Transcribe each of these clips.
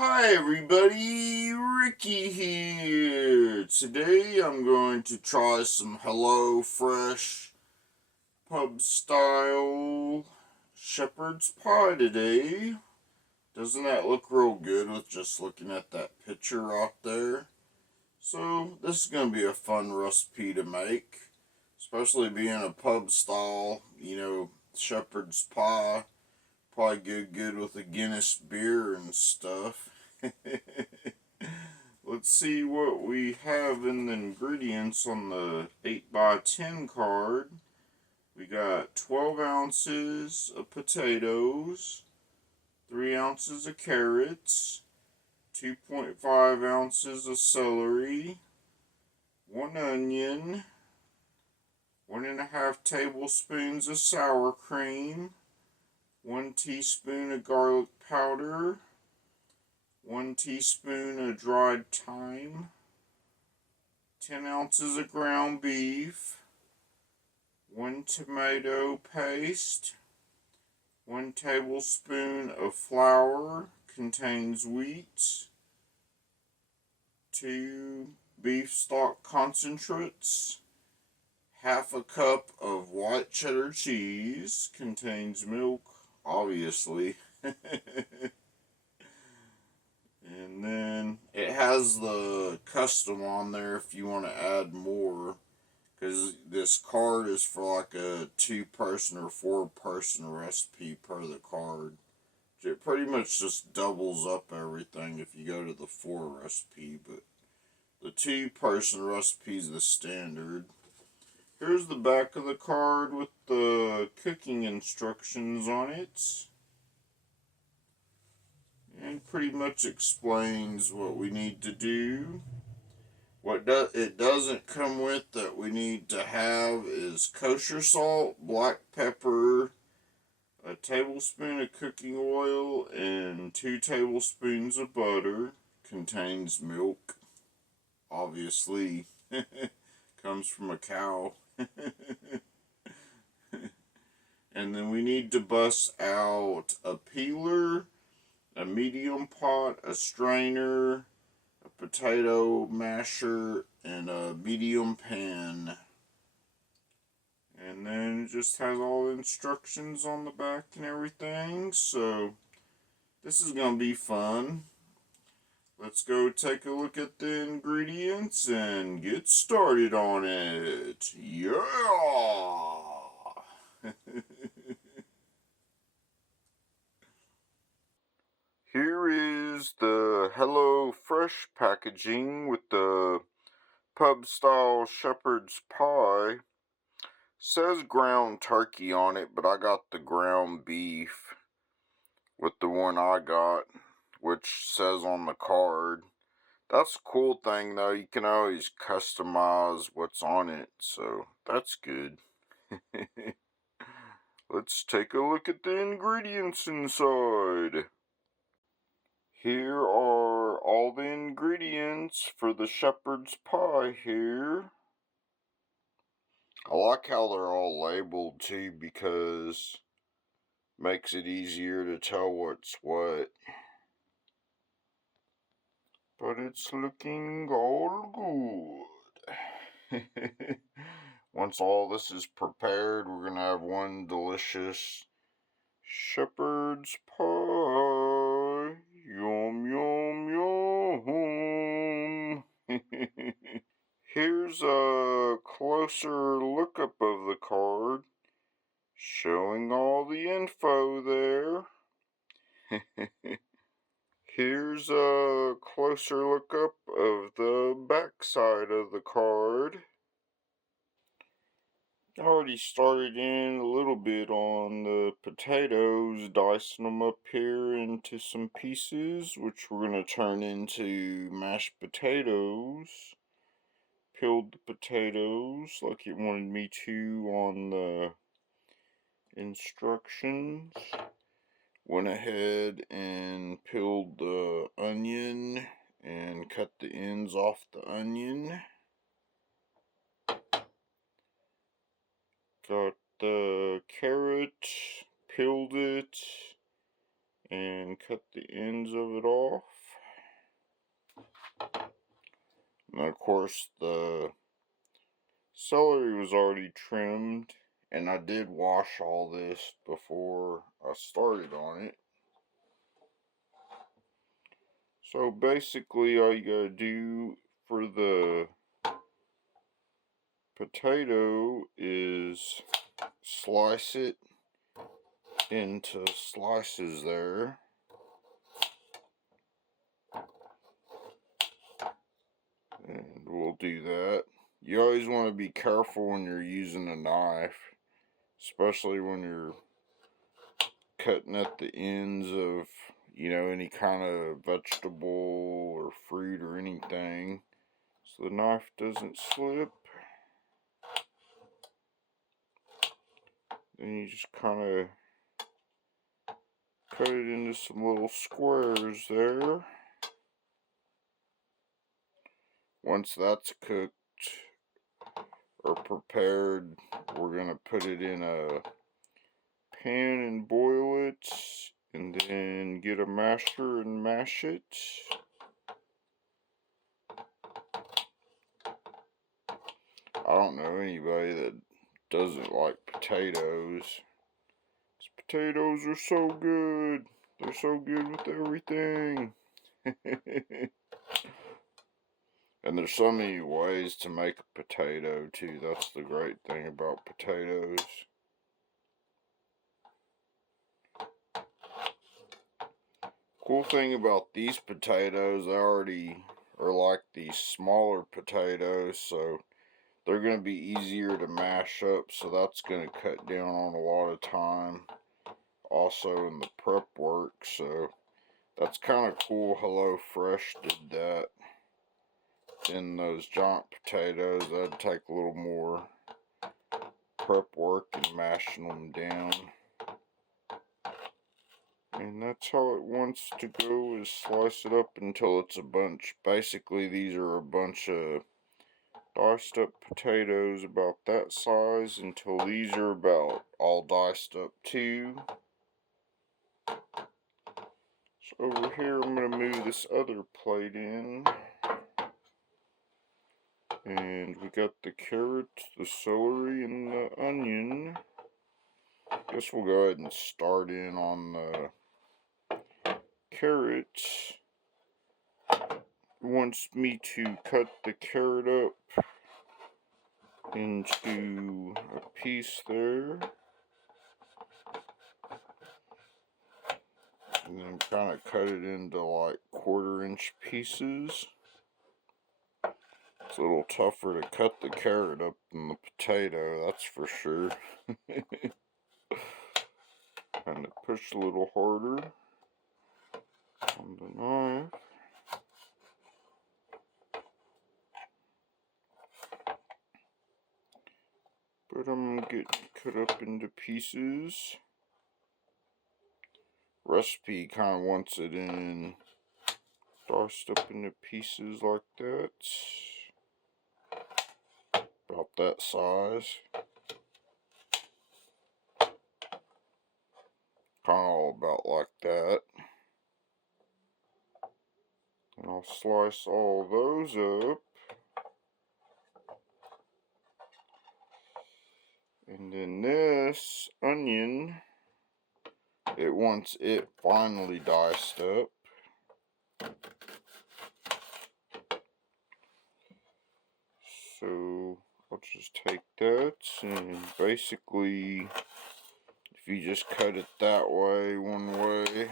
Hi everybody, Ricky here. Today I'm going to try some Hello Fresh pub style shepherd's pie today. Doesn't that look real good with just looking at that picture out there? So this is going to be a fun recipe to make, especially being a pub style, shepherd's pie. Probably good with a Guinness beer and stuff. Let's see what we have in the ingredients on the 8x10 card. We got 12 ounces of potatoes, 3 ounces of carrots, 2.5 ounces of celery, 1 onion, 1.5 tablespoons of sour cream, 1 teaspoon of garlic powder, 1 teaspoon of dried thyme, 10 ounces of ground beef, 1 tomato paste, 1 tablespoon of flour, contains wheat, 2 beef stock concentrates, half a cup of white cheddar cheese, contains milk, obviously. And then it has the custom on there if you want to add more. Because this card is for like a 2-person or 4-person recipe per the card. It pretty much just doubles up everything if you go to the 4 recipe. But the 2-person recipe is the standard. Here's the back of the card with the cooking instructions on it. And pretty much explains what we need to do. What it doesn't come with that we need to have is kosher salt, black pepper, a tablespoon of cooking oil, and 2 tablespoons of butter. Contains milk. Obviously, comes from a cow. And then we need to bust out a peeler, a medium pot, a strainer, a potato masher, and a medium pan. And then it just has all the instructions on the back and everything. So this is going to be fun. Let's go take a look at the ingredients and get started on it. Yeah! Here is the Hello Fresh packaging with the pub style shepherd's pie. Says ground turkey on it, but I got the ground beef with the one I got, which says on the card. That's a cool thing though, you can always customize what's on it, so that's good. Let's take a look at the ingredients inside. Here are all the ingredients for the shepherd's pie here. I like how they're all labeled too, because makes it easier to tell what's what. But it's looking all good. Once all this is prepared, we're going to have one delicious shepherd's pie. Yum, yum, yum. Here's a closer lookup of the card, showing all the info there. Here's a closer lookup of the back side of the card. I already started in a little bit on the potatoes, dicing them up here into some pieces, which we're going to turn into mashed potatoes. Peeled the potatoes like it wanted me to on the instructions. Went ahead and peeled the onion and cut the ends off the onion. Got the carrot, peeled it, and cut the ends of it off. And of course the celery was already trimmed, and I did wash all this before I started on it. So basically all you gotta do for the potato is slice it into slices there. And we'll do that. You always want to be careful when you're using a knife, especially when you're cutting at the ends of, any kind of vegetable or fruit or anything, so the knife doesn't slip. Then you just kind of cut it into some little squares there. Once that's cooked or prepared, we're going to put it in a pan and boil it, and then get a masher and mash it. I don't know anybody that doesn't like potatoes. Potatoes are so good. They're so good with everything. And there's so many ways to make a potato too. That's the great thing about potatoes. Cool thing about these potatoes, they already are like these smaller potatoes, so they're going to be easier to mash up, so that's going to cut down on a lot of time also in the prep work. So that's kind of cool. Hello Fresh did that. In those giant potatoes, that'd take a little more prep work and mashing them down. And that's how it wants to go, is slice it up until it's a bunch. Basically, these are a bunch of diced up potatoes about that size, until these are about all diced up too. So over here, I'm going to move this other plate in. And we got the carrot, the celery, and the onion. Guess we'll go ahead and start in on the carrots. Wants me to cut the carrot up into a piece there. And then kind of cut it into like 1/4-inch pieces. It's a little tougher to cut the carrot up than the potato, that's for sure. Kind of push a little harder on the knife. But I'm going to get cut up into pieces. Recipe kind of wants it in diced up into pieces like that. About that size. Kind of all about like that. And I'll slice all those up. And then this onion, it wants it finely diced up. So I'll just take that, and basically if you just cut it that way, one way,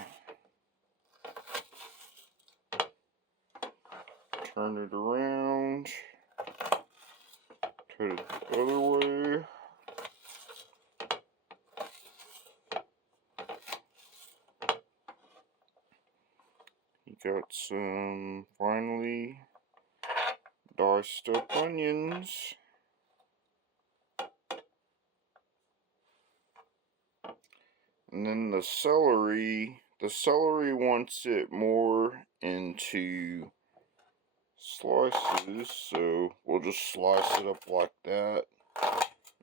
turn it around, cut it the other way. You got some finely diced up onions. And then the celery wants it more into slices, so we'll just slice it up like that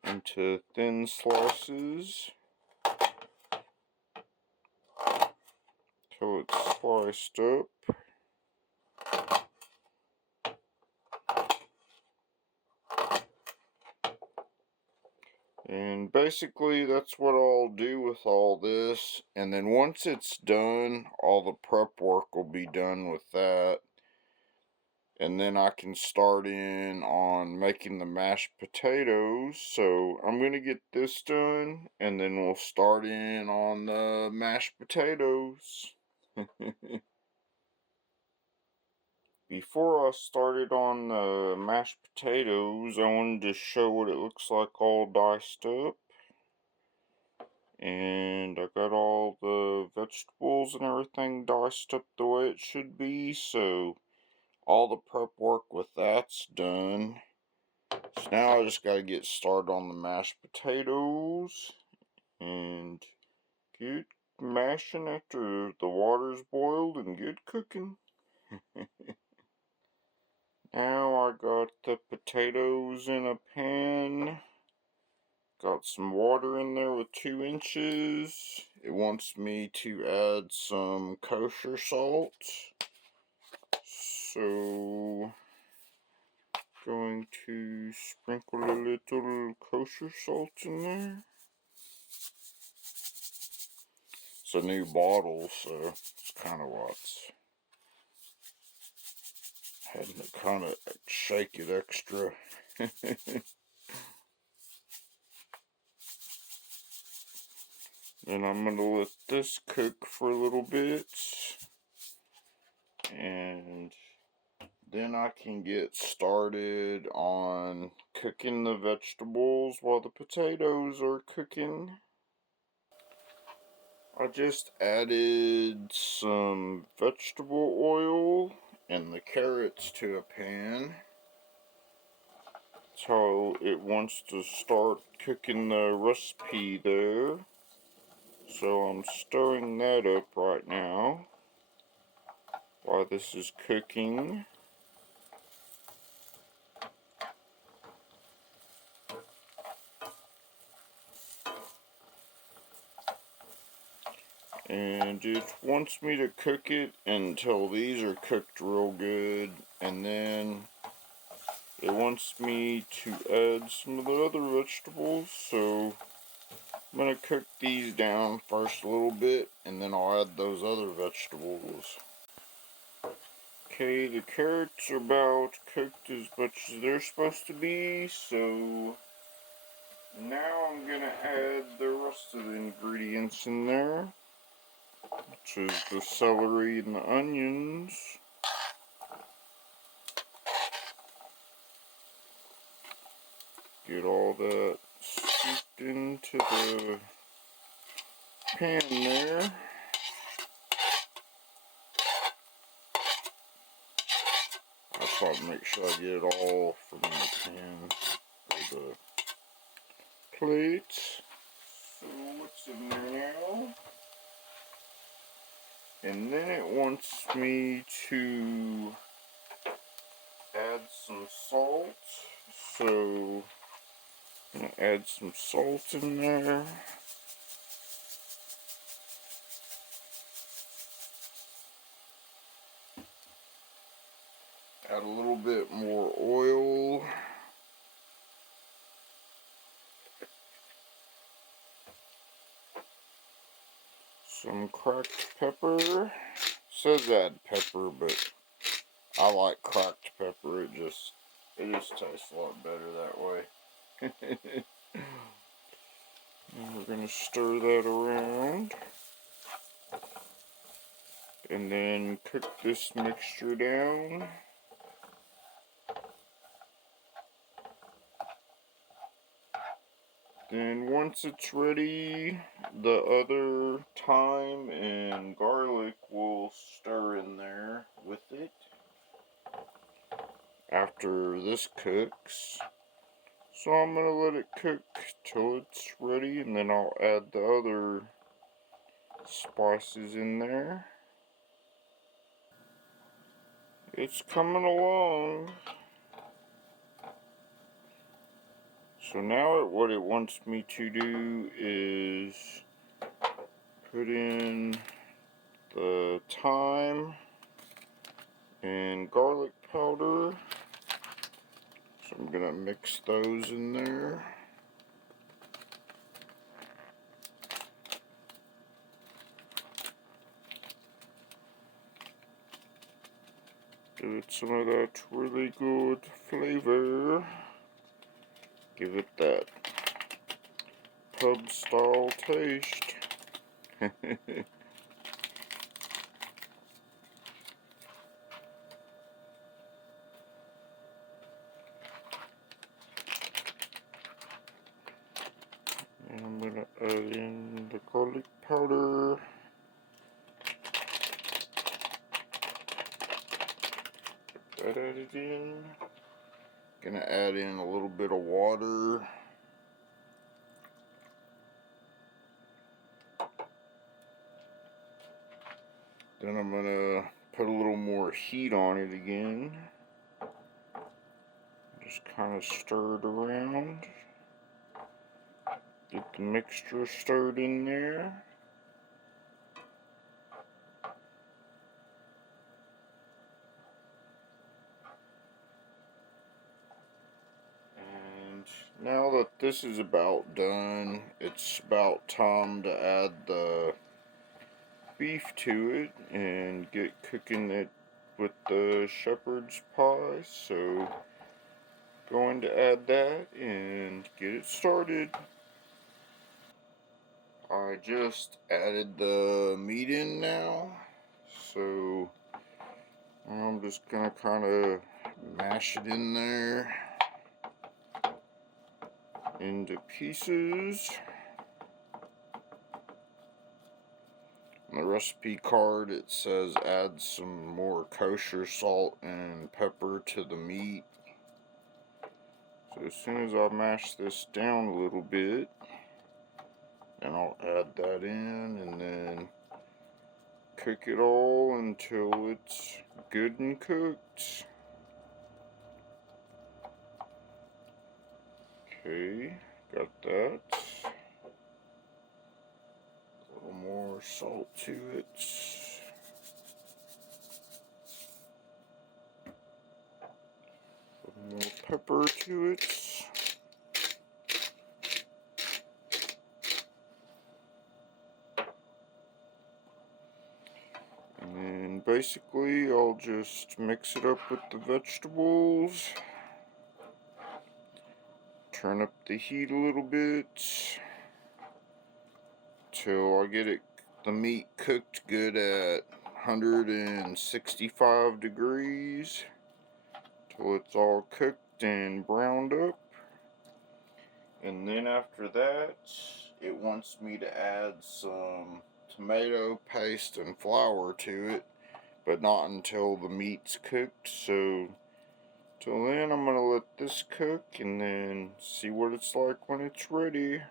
into thin slices till it's sliced up. basically that's what I'll do with all this, and then once it's done, all the prep work will be done with that, and then I can start in on making the mashed potatoes. So I'm gonna get this done, and then we'll start in on the mashed potatoes. Before I started on the mashed potatoes, I wanted to show what it looks like all diced up. And I got all the vegetables and everything diced up the way it should be, so all the prep work with that's done. So now I just gotta get started on the mashed potatoes and get mashing after the water's boiled and get cooking. Now I got the potatoes in a pan. Got some water in there with 2 inches. It wants me to add some kosher salt. So, going to sprinkle a little kosher salt in there. It's a new bottle, so it's kind of what's having to kind of shake it extra. Then I'm going to let this cook for a little bit, and then I can get started on cooking the vegetables while the potatoes are cooking. I just added some vegetable oil and the carrots to a pan. That's how it wants to start cooking the recipe there. So I'm stirring that up right now while this is cooking. And it wants me to cook it until these are cooked real good, and then it wants me to add some of the other vegetables, so I'm going to cook these down first a little bit, and then I'll add those other vegetables. Okay, the carrots are about cooked as much as they're supposed to be, so now I'm going to add the rest of the ingredients in there, which is the celery and the onions. Get all that scooped into the pan there. I'll probably make sure I get it all from the pan or the plate. So what's in there now? And then it wants me to add some salt. So I'm going to add some salt in there. Add a little bit more oil. Some cracked pepper. Says add pepper, but I like cracked pepper. It just tastes a lot better that way. And we're gonna stir that around, and then cook this mixture down. Then once it's ready, the other thyme and garlic will stir in there with it after this cooks. So I'm going to let it cook till it's ready, and then I'll add the other spices in there. It's coming along. So now what it wants me to do is put in the thyme and garlic powder. So I'm going to mix those in there. Give it some of that really good flavor. Give it that pub style taste. And I'm gonna add in the garlic powder. Get that added in. Gonna add in a little bit of water. Then I'm gonna put a little more heat on it again. Just kind of stir it around. Get the mixture stirred in there. And now that this is about done, it's about time to add the beef to it and get cooking it with the shepherd's pie. So going to add that and get it started. I just added the meat in now, so I'm just gonna kind of mash it in there into pieces. On the recipe card it says add some more kosher salt and pepper to the meat. So as soon as I mash this down a little bit, then I'll add that in and then cook it all until it's good and cooked. Okay, got that. A little more salt to it. A little more pepper to it. And then basically I'll just mix it up with the vegetables. Turn up the heat a little bit till I get the meat cooked good at 165 degrees till it's all cooked and browned up. And then after that, it wants me to add some tomato paste and flour to it, but not until the meat's cooked. So till then I'm gonna let this cook and then see what it's like when it's ready.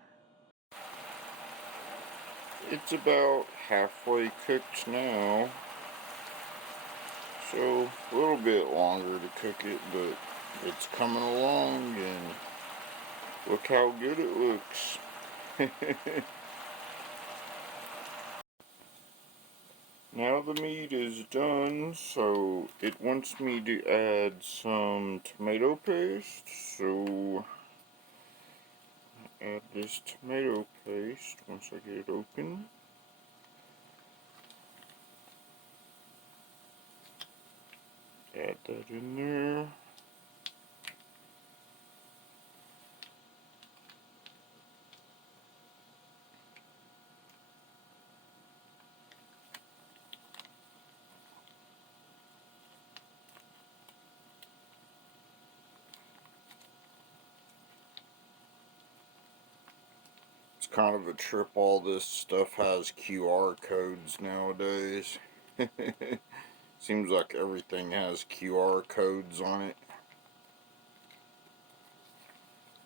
It's about halfway cooked now, so a little bit longer to cook it, but it's coming along and look how good it looks. Now the meat is done, so it wants me to add some tomato paste, so add this tomato paste once I get it open. Add that in there. It's kind of a trip, all this stuff has QR codes nowadays. Seems like everything has QR codes on it.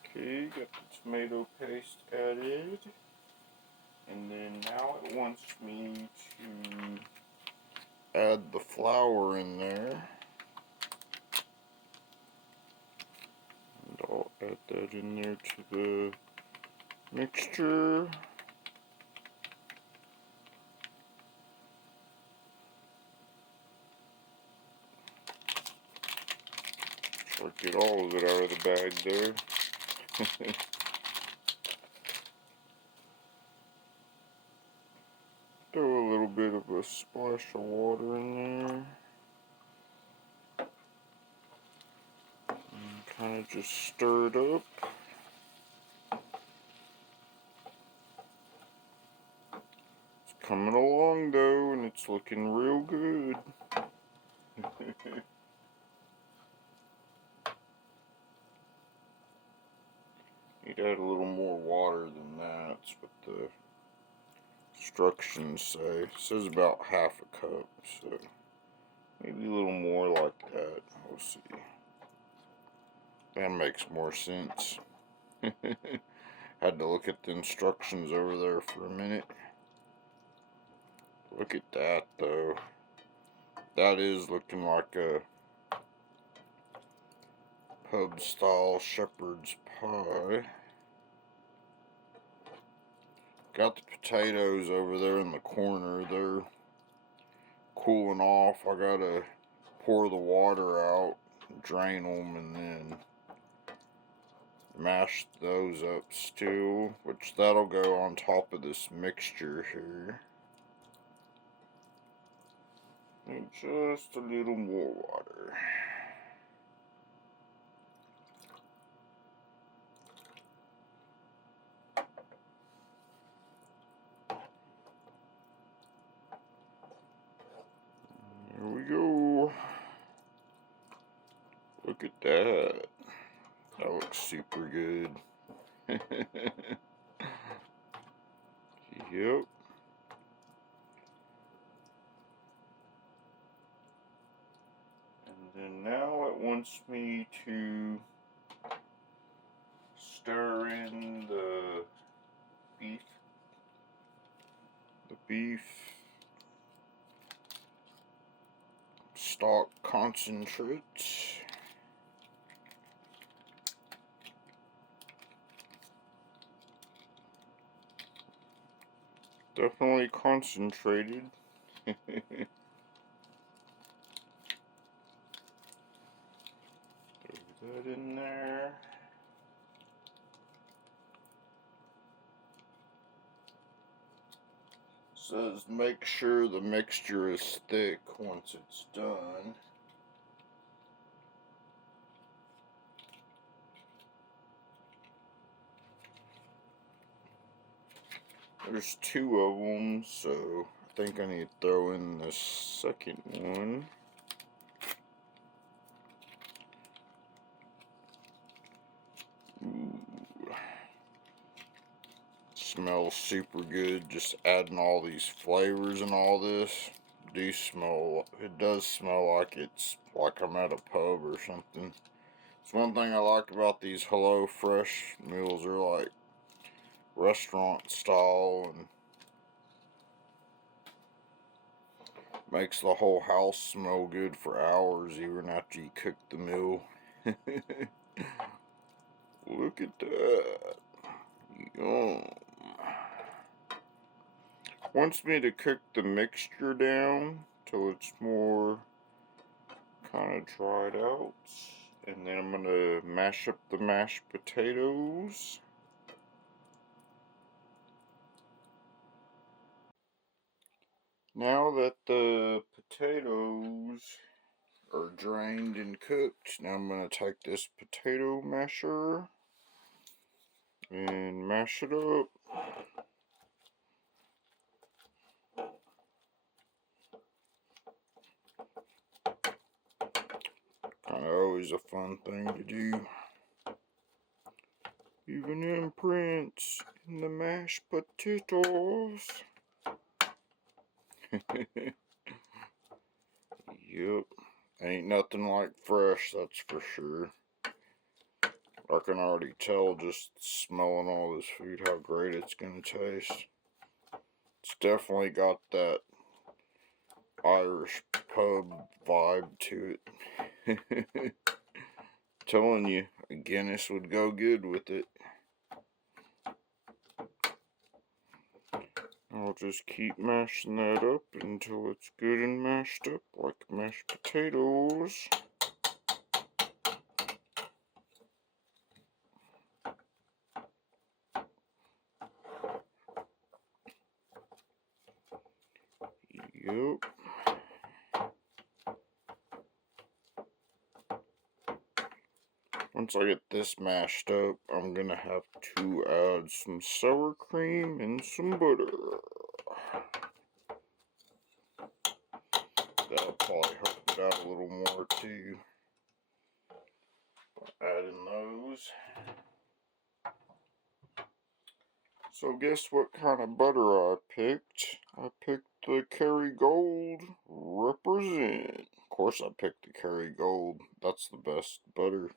Okay, got the tomato paste added. And then now it wants me to add the flour in there. And I'll add that in there to the mixture. Try to get all of it out of the bag there. Throw a little bit of a splash of water in there. Kind of just stir it up. It's coming along though, and it's looking real good. You'd add a little more water than that. That's what the instructions say. It says about half a cup, so maybe a little more like that. We'll see. That makes more sense. Had to look at the instructions over there for a minute. Look at that though. That is looking like a pub style shepherd's pie. Got the potatoes over there in the corner. They're cooling off. I gotta pour the water out, drain them, and then mash those up still, which that'll go on top of this mixture here. And just a little more water. There we go. Look at that. That looks super good. Yep. And then now it wants me to stir in the beef stock concentrate. Definitely concentrated. Throw that in there. Says make sure the mixture is thick once it's done. There's 2 of them, so I think I need to throw in the second one. Ooh. Smells super good. Just adding all these flavors and all this. It does smell like it's like I'm at a pub or something. It's one thing I like about these Hello Fresh meals. They're like restaurant style and makes the whole house smell good for hours even after you cook the meal. Look at that. Yum. Wants me to cook the mixture down till it's more kind of dried out. And then I'm going to mash up the mashed potatoes. Now that the potatoes are drained and cooked, now I'm going to take this potato masher and mash it up. Kind of always a fun thing to do. Even imprints in the mashed potatoes. Yep. Ain't nothing like fresh, that's for sure. I can already tell just smelling all this food how great it's gonna taste. It's definitely got that Irish pub vibe to it. Telling you, a Guinness would go good with it. I'll just keep mashing that up until it's good and mashed up like mashed potatoes. Yep. Once I get this mashed up, I'm gonna have to add some sour cream and some butter. That'll probably help it out a little more too. Adding those. So guess what kind of butter I picked? I picked the Carey Gold Represent. Of course I picked the Carey Gold. That's the best butter.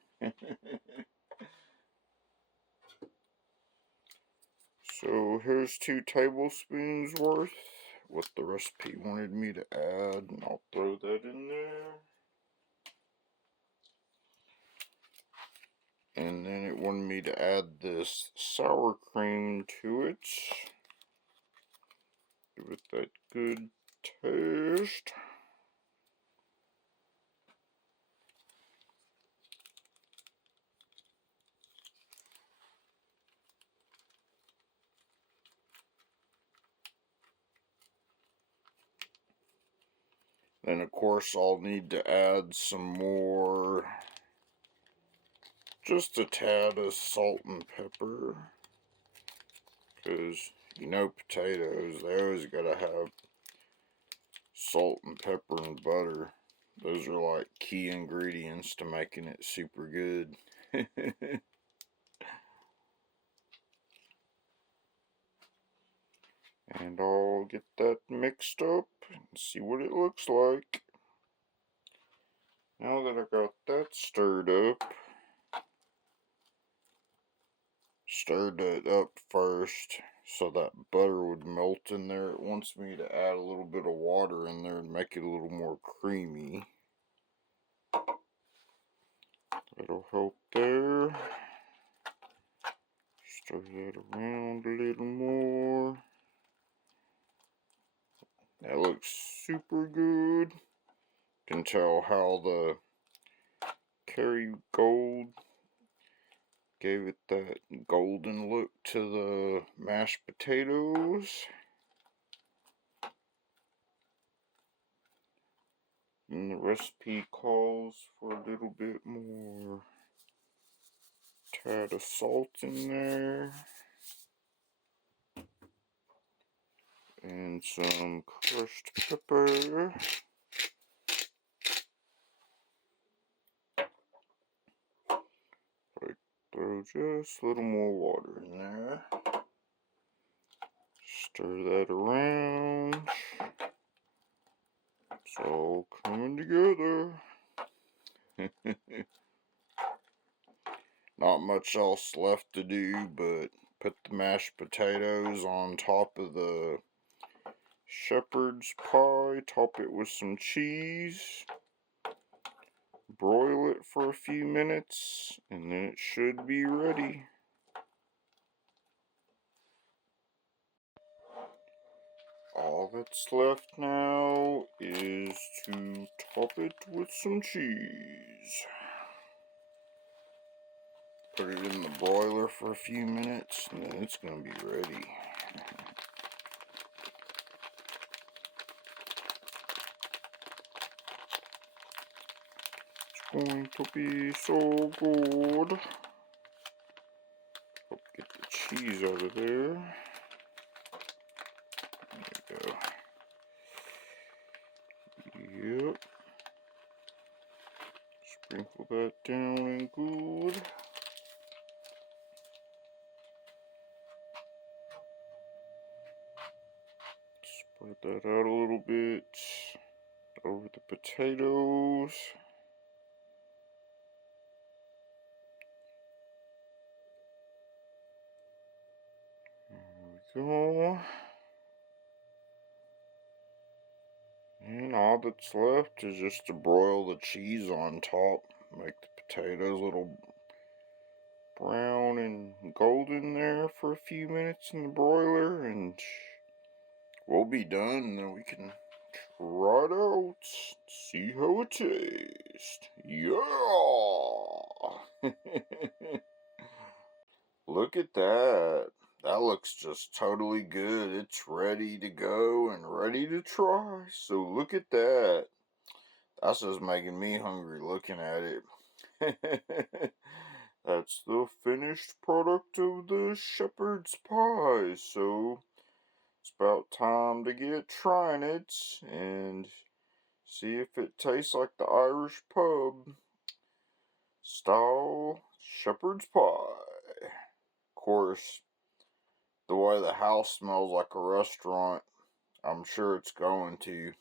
So here's 2 tablespoons worth. What the recipe wanted me to add, and I'll throw that in there. And then it wanted me to add this sour cream to it. Give it that good taste. Then of course I'll need to add some more, just a tad of salt and pepper. Because, you know, potatoes, they always gotta have salt and pepper and butter. Those are like key ingredients to making it super good. And I'll get that mixed up and see what it looks like. Now that I got that stirred it up first so that butter would melt in there. It wants me to add a little bit of water in there and make it a little more creamy. That'll help there. Stir that around a little more. That looks super good. Can tell how the Carey Gold gave it that golden look to the mashed potatoes. And the recipe calls for a little bit more tad of salt in there. And some crushed pepper. Throw just a little more water in there. Stir that around. It's all coming together. Not much else left to do but put the mashed potatoes on top of the shepherd's pie, top it with some cheese, broil it for a few minutes, and then it should be ready. All that's left now is to top it with some cheese. Put it in the broiler for a few minutes, and then it's going to be ready. It's going to be so good. Hope get the cheese out of there. There we go. Yep. Sprinkle that down and good. Spread that out a little bit over the potatoes. There we go. And all that's left is just to broil the cheese on top. Make the potatoes a little brown and golden there for a few minutes in the broiler, and we'll be done, and then we can try it out, see how it tastes. Yeah! Look at that. That looks just totally good. It's ready to go and ready to try. So look at that. That's just making me hungry looking at it. That's the finished product of the shepherd's pie, so it's about time to get trying it and see if it tastes like the Irish pub style shepherd's pie. Of course, the way the house smells like a restaurant, I'm sure it's going to.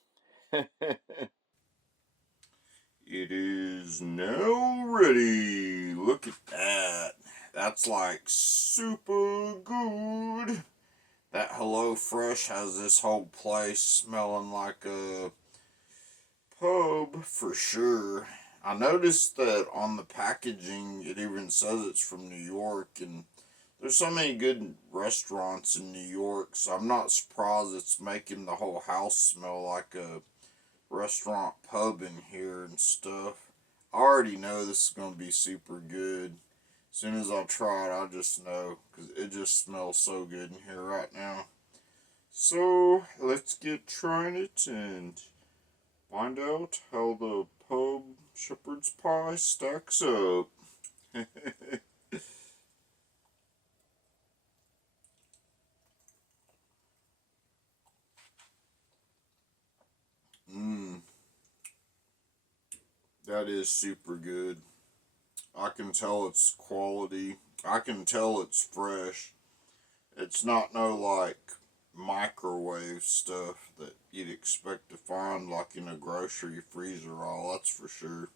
It is now ready. Look at that. That's like super good. That Hello Fresh has this whole place smelling like a pub for sure. I noticed that on the packaging it even says it's from New York, and there's so many good restaurants in New York, so I'm not surprised it's making the whole house smell like a restaurant pub in here and stuff. I already know this is going to be super good. As soon as I try it, I just know because it just smells so good in here right now. So let's get trying it and find out how the pub shepherd's pie stacks up. Mmm, that is super good. I can tell it's quality. I can tell it's fresh. It's not no like microwave stuff that you'd expect to find like in a grocery freezer aisle, that's for sure.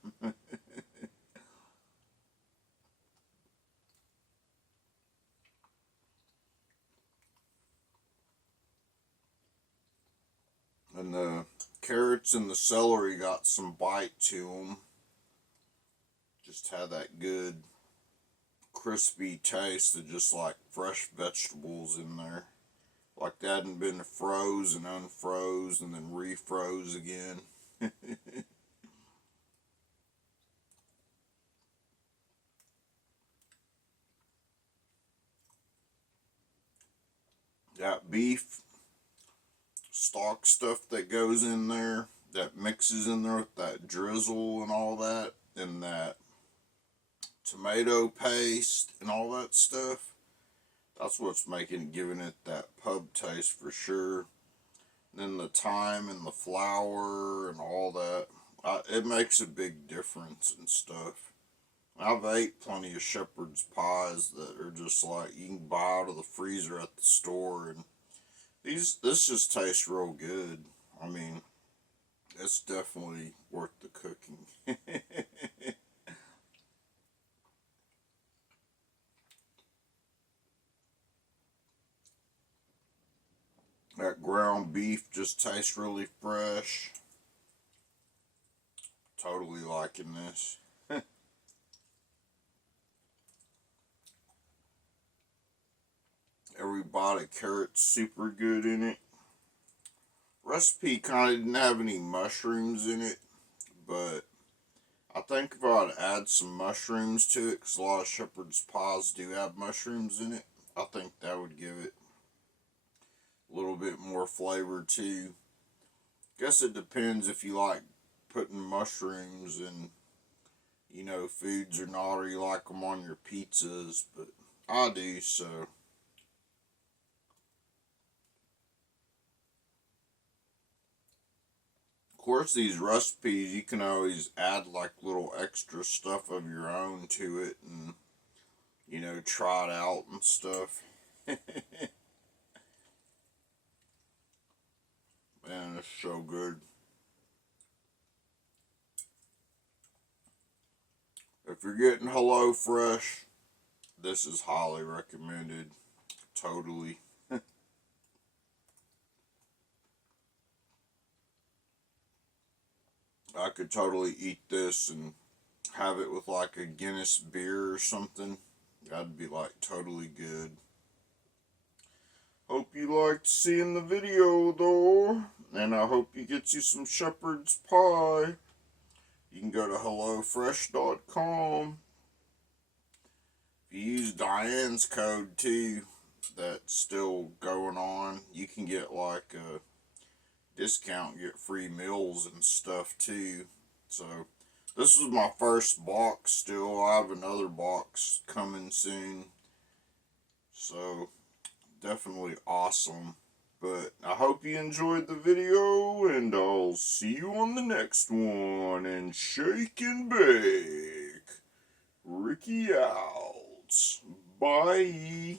And the carrots and the celery got some bite to them. Just had that good crispy taste of just like fresh vegetables in there. Like they hadn't been froze and unfroze and then refroze again. That beef stock stuff that goes in there, that mixes in there with that drizzle and all that, and that tomato paste and all that stuff. That's what's giving it that pub taste for sure. And then the thyme and the flour and all that, it makes a big difference and stuff. I've ate plenty of shepherd's pies that are just like you can buy out of the freezer at the store, and this just tastes real good. I mean, it's definitely worth the cooking. That ground beef just tastes really fresh. Totally liking this. Every bite of carrot's super good in it. Recipe kind of didn't have any mushrooms in it, but I think if I'd add some mushrooms to it, because a lot of shepherd's pies do have mushrooms in it, I think that would give it a little bit more flavor too. Guess it depends if you like putting mushrooms in, foods or not, or you like them on your pizzas, but I do, so. Of course, these recipes, you can always add like little extra stuff of your own to it and, try it out and stuff. Man, it's so good. If you're getting Hello Fresh, this is highly recommended. Totally. I could totally eat this and have it with like a Guinness beer or something. That'd be like totally good. Hope you liked seeing the video though, and I hope you get you some shepherd's pie. You can go to hellofresh.com. If you use Diane's code too, that's still going on, you can get like a discount, get free meals and stuff too. So This was my first box still. I have another box coming soon. So, definitely awesome. But I hope you enjoyed the video, and I'll see you on the next one. And shake and bake. Rickey out. Bye.